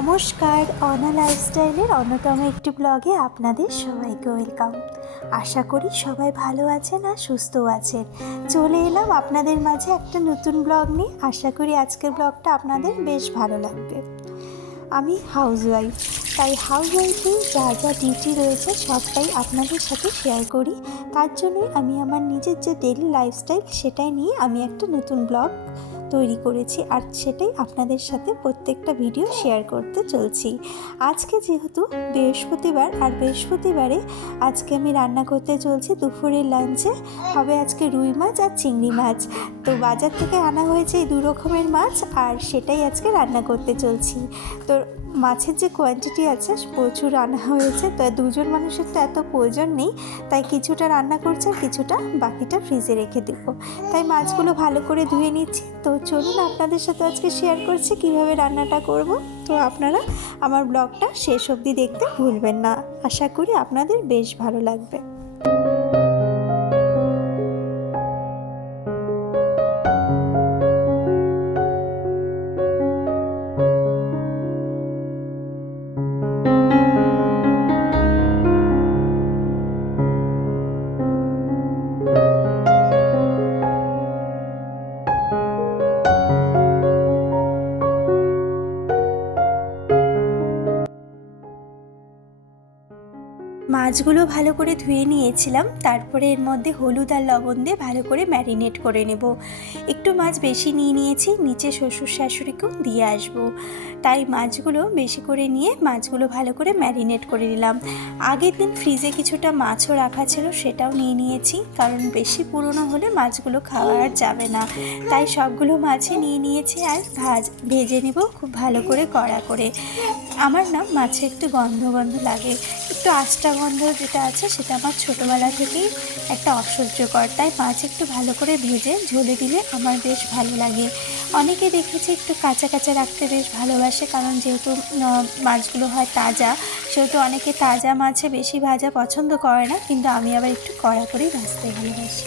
নমস্কার, অনা লাইফস্টাইলের অন্যতম একটি ব্লগে আপনাদের সবাইকে ওয়েলকাম আশা করি সবাই ভালো আছেন আর সুস্থ আছেন। চলে এলাম আপনাদের মাঝে একটা নতুন ব্লগ নিয়ে। আশা করি আজকের ব্লগটা আপনাদের বেশ ভালো লাগবে। আমি হাউসওয়াইফ তাই হাউসওয়াইফে যা যা ডিউটি রয়েছে সবটাই আপনাদের সাথে শেয়ার করি। তার জন্যই আমি আমার নিজের যে ডেলি লাইফস্টাইল সেটাই নিয়ে আমি একটা নতুন ব্লগ তৈরি করেছি আর সেটাই আপনাদের সাথে প্রত্যেকটা ভিডিও শেয়ার করতে চলছি। আজকে যেহেতু বৃহস্পতিবার আর বৃহস্পতিবারে আজকে আমি রান্না করতে চলছি দুপুরের লাঞ্চে হবে আজকে রুই মাছ আর চিংড়ি মাছ। তো বাজার থেকে আনা হয়েছে এই দু রকমের মাছ আর সেটাই আজকে রান্না করতে চলছি। তো মাছের যে কোয়ান্টিটি আছে, প্রচুর রান্না হয়েছে। তো দুজন মানুষের তো এত প্রয়োজন নেই, তাই কিছুটা রান্না করছে আর কিছুটা বাকিটা ফ্রিজে রেখে দেবো। তাই মাছগুলো ভালো করে ধুয়ে নিচ্ছি। তো চলুন আপনাদের সাথে আজকে শেয়ার করছি কীভাবে রান্নাটা করব। তো আপনারা আমার ব্লগটা শেষ অবধি দেখতে ভুলবেন না। আশা করি আপনাদের বেশ ভালো লাগবে। মাছগুলো ভালো করে ধুয়ে নিয়েছিলাম। তারপরে এর মধ্যে হলুদ আর লবণ দিয়ে ভালো করে ম্যারিনেট করে নেব। একটু মাছ বেশি নিয়ে নিয়েছি, নিচে শ্বশুর শাশুড়িকেও দিয়ে আসব। তাই মাছগুলো বেশি করে নিয়ে মাছগুলো ভালো করে ম্যারিনেট করে নিলাম। আগের দিন ফ্রিজে কিছুটা মাছও রাখা ছিল, সেটাও নিয়ে নিয়েছি। কারণ বেশি পুরনো হলে মাছগুলো খাওয়া আর যাবে না। তাই সবগুলো মাছে নিয়ে নিয়েছি আর ভাজ, ভেজে নিব খুব ভালো করে কড়া করে। আমার না মাছে একটু গন্ধ গন্ধ লাগে। একটু আষ্টা গন্ধ যেটা আছে সেটা আমার ছোটোবেলা থেকেই একটা অসহ্যকর। তাই মাছ একটু ভালো করে ভেজে ঝোলে দিলে আমার বেশ ভালো লাগে। অনেকে দেখেছি একটু কাঁচা কাঁচা রাখতে বেশ ভালোবাসে, কারণ যেহেতু মাছগুলো হয় তাজা, সেহেতু অনেকে তাজা মাছে বেশি ভাজা পছন্দ করে না, কিন্তু আমি আবার একটু কড়া করেই ভাজতে ভালোবাসি।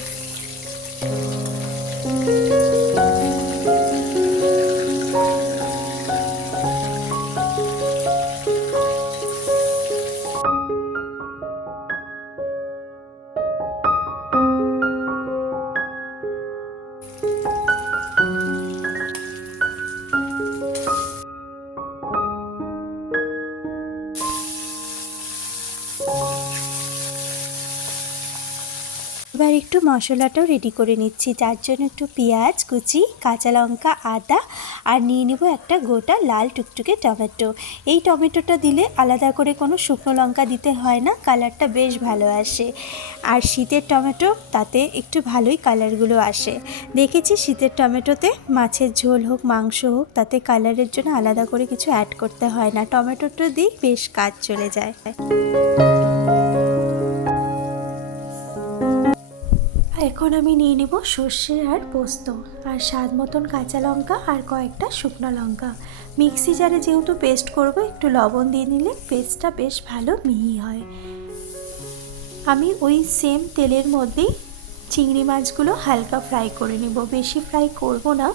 এবার একটু মশলাটাও রেডি করে নিচ্ছি। যার জন্য একটু পেঁয়াজ, কুচি, কাঁচা লঙ্কা, আদা আর নিয়ে নেব একটা গোটা লাল টুকটুকে টমেটো। এই টমেটোটা দিলে আলাদা করে কোনো শুকনো লঙ্কা দিতে হয় না, কালারটা বেশ ভালো আসে। আর শীতের টমেটো, তাতে একটু ভালোই কালারগুলো আসে। দেখেছি শীতের টমেটোতে মাছের ঝোল হোক, মাংস হোক, তাতে কালারের জন্য আলাদা করে কিছু অ্যাড করতে হয় না। টমেটোটা দিয়ে বেশ কাজ চলে যায়। এখন আমি নিয়ে নেব সর্ষে আর পোস্ত, আর স্বাদ মতন কাঁচা লঙ্কা আর কয়েকটা শুকনো লঙ্কা। মিক্সি জারে যেহেতু পেস্ট করব, একটু লবণ দিয়ে নিলে পেস্টটা বেশ ভালো মিহি হয়। আমি ওই সেম তেলের মধ্যেই চিংড়ি মাছগুলো হালকা ফ্রাই করে নেব। বেশি ফ্রাই করব না,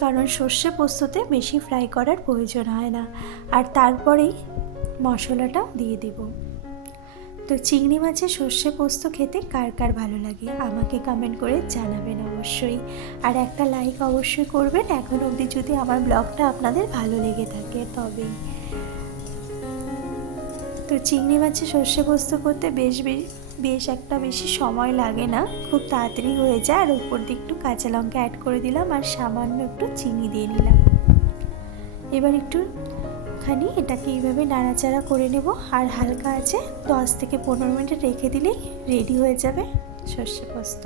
কারণ সর্ষে পোস্ততে বেশি ফ্রাই করার প্রয়োজন হয় না। আর তারপরেই মশলাটা দিয়ে দেবো। তো চিংড়ি মাছের সর্ষে পোস্ত খেতে কার কার ভালো লাগে আমাকে কমেন্ট করে জানাবেন অবশ্যই। আর একটা লাইক অবশ্যই করবেন, এখন অবধি যদি আমার ব্লগটা আপনাদের ভালো লেগে থাকে তবেই। তো চিংড়ি মাছের সর্ষে পোস্ত করতে বেশ বে- বেশ একটা বেশি সময় লাগে না, খুব তাড়াতাড়ি হয়ে যায়। আর উপর দিয়ে একটু কাঁচা লঙ্কা অ্যাড করে দিলাম আর সামান্য একটু চিনি দিয়ে নিলাম। এবার একটু খানি এটাকে এইভাবে নাড়াচাড়া করে নেব আর হালকা আছে দশ থেকে পনেরো মিনিট রেখে দিলেই রেডি হয়ে যাবে সর্ষে পোস্ত।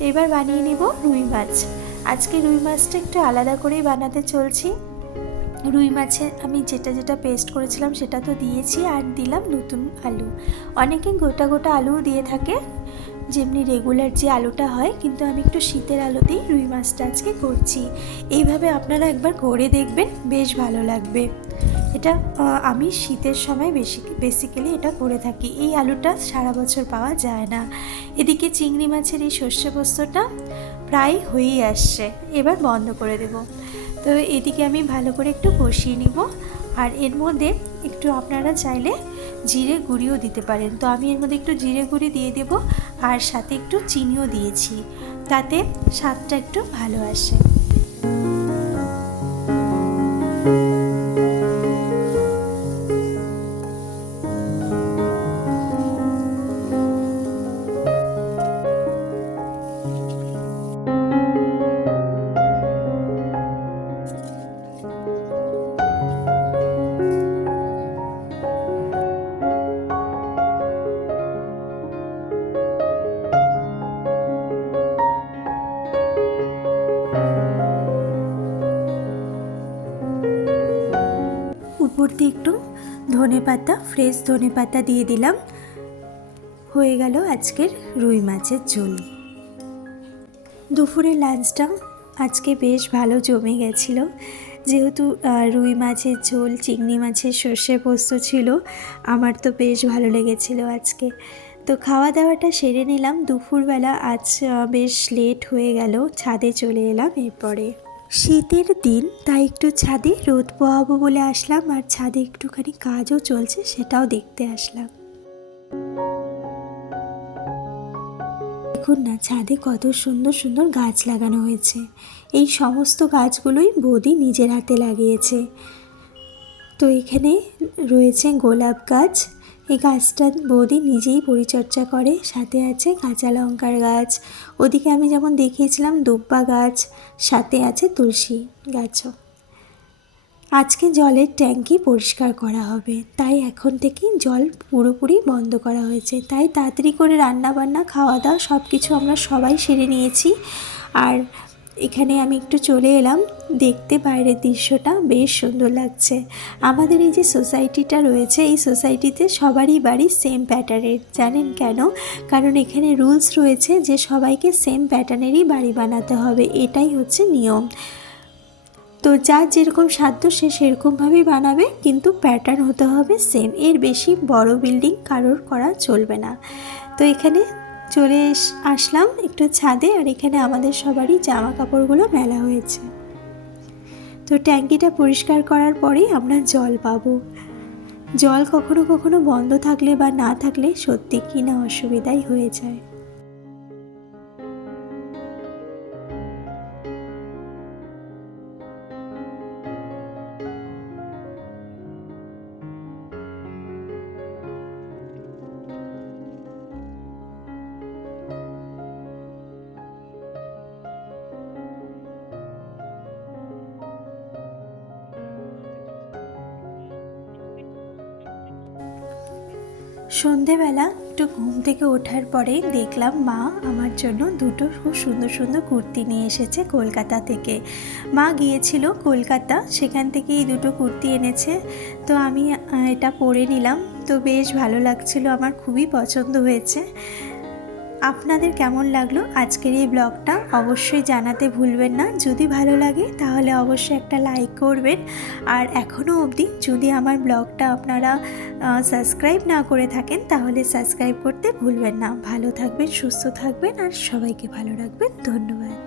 এবার বানিয়ে নেব রুই মাছ। আজকে রুই মাছটা একটু আলাদা করেই বানাতে চলছি। রুই মাছের আমি যেটা যেটা পেস্ট করেছিলাম সেটা তো দিয়েছি আর দিলাম নতুন আলু। অনেকে গোটা গোটা আলুও দিয়ে থাকে। যেমনি রেগুলার যে আলুটা হয়, কিন্তু আমি একটু শীতের আলু দিয়ে রুই মাছটা আজকে করছি। এইভাবে আপনারা একবার করে দেখবেন, বেশ ভালো লাগবে। এটা আমি শীতের সময় বেশি বেসিক্যালি এটা করে থাকি। এই আলুটা সারা বছর পাওয়া যায় না। এদিকে চিংড়ি মাছের এই শস্য পোস্তটা প্রায় হয়েই আসছে। এবার বন্ধ করে দেব। তো এদিকে আমি ভালো করে একটু কষিয়ে নিব। আর এর মধ্যে একটু আপনারা চাইলে জিরে গুঁড়িও দিতে পারেন। তো আমি এর মধ্যে একটু জিরে গুঁড়ি দিয়ে দেব আর সাথে একটু চিনিও দিয়েছি। তাতে স্বাদটা একটু ভালো আসে। ধনে পাতা ফ্রেশ ধনে পাতা দিয়ে দিলাম। হয়ে গেল আজকের রুই মাছের ঝোল। দুপুরের লাঞ্চটা আজকে বেশ ভালো জমে গেছিল। যেহেতু রুই মাছের ঝোল, চিংড়ি মাছের সর্ষে পোস্ত ছিল, আমার তো বেশ ভালো লেগেছিল আজকে। তো খাওয়া দাওয়াটা সেরে নিলাম। দুপুরবেলা আজ বেশ লেট হয়ে গেল, ছাদে চলে এলাম এরপরে। শীতের দিন, তাই একটু ছাদে রোদ পোহাবো বলে আসলাম আর ছাদে একটুখানি কাজও চলছে সেটাও দেখতে আসলাম। দেখুন না, ছাদে কত সুন্দর সুন্দর গাছ লাগানো হয়েছে। এই সমস্ত গাছগুলোই বৌদি নিজের হাতে লাগিয়েছে। তো এখানে রয়েছে গোলাপ গাছ এই গাছটা বৌদি নিজেই পরিচর্যা করে, সাথে আছে কাঁচা লঙ্কার গাছ। ওদিকে আমি যেমন দেখিয়েছিলাম দুব্বা গাছ, সাথে আছে তুলসী গাছও। আজকে জলের ট্যাঙ্কি পরিষ্কার করা হবে। তাই এখন থেকেই জল পুরোপুরি বন্ধ করা হয়েছে। তাই তাড়াতাড়ি করে রান্না বান্না খাওয়া দাওয়া সব কিছু আমরা সবাই সেরে নিয়েছি। আর এখানে আমি একটু চলে এলাম। দেখতে বাইরের দৃশ্যটা বেশ সুন্দর লাগছে। আমাদের এই যে সোসাইটিটা রয়েছে, এই সোসাইটিতে সবারই বাড়ি সেম প্যাটার্নের জানেন কেন? কারণ এখানে রুলস রয়েছে যে সবাইকে সেম প্যাটার্নেরই বাড়ি বানাতে হবে, এটাই হচ্ছে নিয়ম। তো যার যেরকম সাধ্য সে সেরকমভাবেই বানাবে, কিন্তু প্যাটার্ন হতে হবে সেম এর বেশি বড় বিল্ডিং কারোর করা চলবে না। তো এখানে চলে আসলাম একটু ছাদে আর এখানে আমাদের সবারই জামা কাপড়গুলো মেলা হয়েছে। তো ট্যাঙ্কিটা পরিষ্কার করার পরেই আমরা জল পাব। জল কখনো কখনো বন্ধ থাকলে বা না থাকলে সত্যি কিনা অসুবিধাই হয়ে যায়। সন্ধেবেলা একটু ঘুম থেকে ওঠার পরে দেখলাম মা আমার জন্য দুটো খুব সুন্দর সুন্দর কুর্তি নিয়ে এসেছে কলকাতা থেকে। মা গিয়েছিল কলকাতা, সেখান থেকে এই দুটো কুর্তি এনেছে। তো আমি এটা পরে নিলাম। তো বেশ ভালো লাগছিল, আমার খুবই পছন্দ হয়েছে। আপনাদের কেমন লাগল আজকের এই ব্লগটা অবশ্যই জানাতে ভুলবেন না। যদি ভালো লাগে তাহলে অবশ্যই একটা লাইক করবেন। আর এখনও অবধি যদি আমার ব্লগটা আপনারা সাবস্ক্রাইব না করে থাকেন তাহলে সাবস্ক্রাইব করতে ভুলবেন না। ভালো থাকবেন, সুস্থ থাকবেন আর সবাইকে ভালো রাখবেন। ধন্যবাদ।